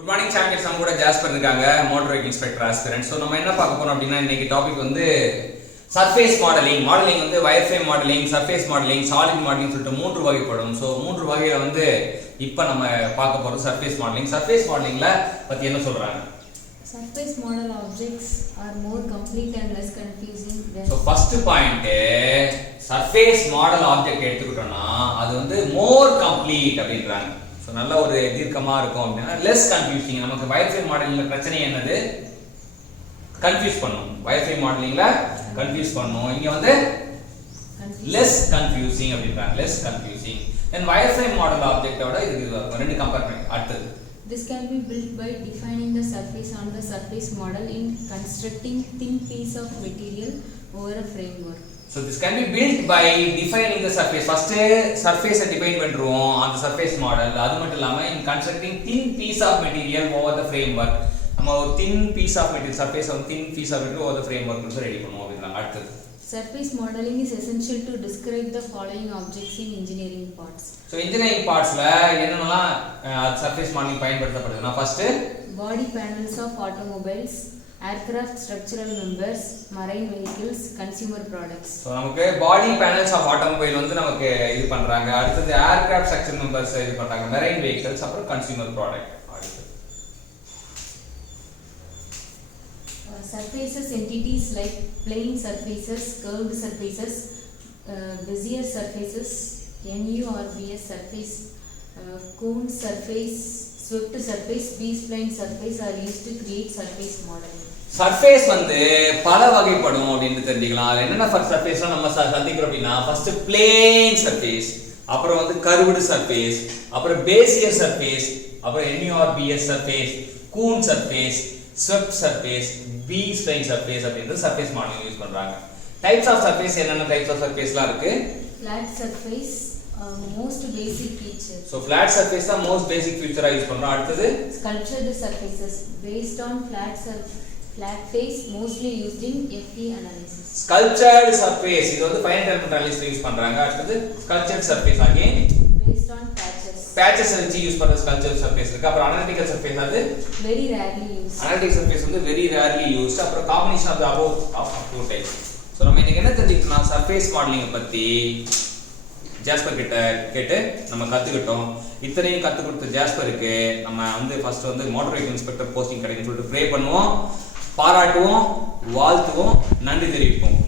Good morning champions நம்ம கூட jasper இருக்காங்க motor vehicle inspector aspirant. So நம்ம என்ன பார்க்க போறோம் அப்படின்னா இன்னைக்கு டாபிக் வந்து சர்ஃபேஸ் மாடலிங். மாடலிங் வந்து wire frame modelling, surface modelling, solid modelling சொல்லிட்டு 3 வகைப்படும். ஸோ 3 வகையில வந்து இப்போ நம்ம பார்க்க போறோம் சர்ஃபேஸ் மாடலிங். சர்ஃபேஸ் மாடலிங்ல பத்தி என்ன சொல்றாங்க? Surface model objects are more complete and less confusing than. So first point surface model object எடுத்துக்கிட்டோம்னா அது வந்து more complete அப்படின்றாங்க. ஸோ நல்ல ஒரு தீர்க்கமா இருக்கும் அப்படின்னா less confusing. நமக்கு wireframe மாடலிங்ல பிரச்சனை என்னது? கன்ஃபியூஸ் பண்ணும். wireframe மாடலிங்ல கன்ஃபியூஸ் பண்ணும். இங்க வந்து less confusing அப்படின்றாங்க. less confusing. then wireframe model object ஓட இது ரெண்டு கம்பேர் பண்ணி அடுத்தது. This can be built by defining the surface on the surface model in constructing thin piece of material over a framework. So this can be built by defining the surface. First surface define பண்றோம் on the surface model. அது மட்டும் இல்லாம in constructing thin piece of material over the framework. நம்ம ஒரு thin piece of material surface on thin piece of material over the framework னு ready பண்ணுவோம் அப்படினா அடுத்து. Surface modeling is essential to describe the following objects in engineering parts. So engineering partsல என்னென்னலாம் surface modeling பயன்படுத்தப்படுதுன்னா first body panels of automobiles, aircraft structural members, marine vehicles, consumer products. So நமக்கு body panels of automobile வந்து நமக்கு இது பண்றாங்க. அடுத்து aircraft structural members இது பண்றாங்க. marine vehicles அப்புறம் consumer product. Surfaces entities like plane surfaces, curved surfaces, Bezier surfaces, NURBS surface, cone surface, swept surface, B-spline surface are used to create surface model. Surface வந்து பல வகைப்படும் அப்படின்னு தெரிஞ்சுக்கலாம். அது என்னென்ன சர்ஃபேஸ்லாம் நம்ம சந்திக்கிறோம் அப்படின்னா ஃபர்ஸ்ட் பிளேன் சர்ஃபேஸ், அப்புறம் வந்து கர்வ்டு சர்ஃபேஸ், அப்புறம் பேசியர் சர்ஃபேஸ், அப்புறம் NURBS surface, Coons surface, swept surface, B-spline surface அப்படின்ற சர்ஃபேஸ் மாடலிங் யூஸ் பண்றாங்க. டைப்ஸ் ஆஃப் சர்ஃபேஸ் என்னென்ன டைப்ஸ் ஆஃப் சர்ஃபேஸ்லாம் இருக்கு? Flat surface, most basic feature. So flat surface தான் most basic feature யூஸ் பண்றோம். அடுத்து sculptured surfaces based on flat face mostly used in FE analysis. sculptured surface இது வந்து finite element analysis use பண்றாங்க. அடுத்து sculptured surface again based on patches வச்சு use பண்ற sculptured surface இருக்கு. அப்புறம் analytical surface அது very rarely used. analytical surface வந்து very rarely used. அப்புறம் combination of the above of two types. So நம்ம இன்னைக்கு என்ன தெரிஞ்சுக்கிட்டோம்னா surface modeling பத்தி ஜாஸ்பர் கிட்ட கேட்டு நம்ம கத்துக்கிட்டோம். இத்தனையும் கத்து கொடுத்த ஜாஸ்பருக்கு நம்ம வந்து ஃபர்ஸ்ட் வந்து மோட்டார் வெஹிக்கிள் இன்ஸ்பெக்டர் போஸ்டிங் கிடைக்கும்னு சொல்லிட்டு ப்ரே பண்ணுவோம், பாராட்டுவோம், வாழ்த்துவோம், நன்றி தெரிவிப்போம்.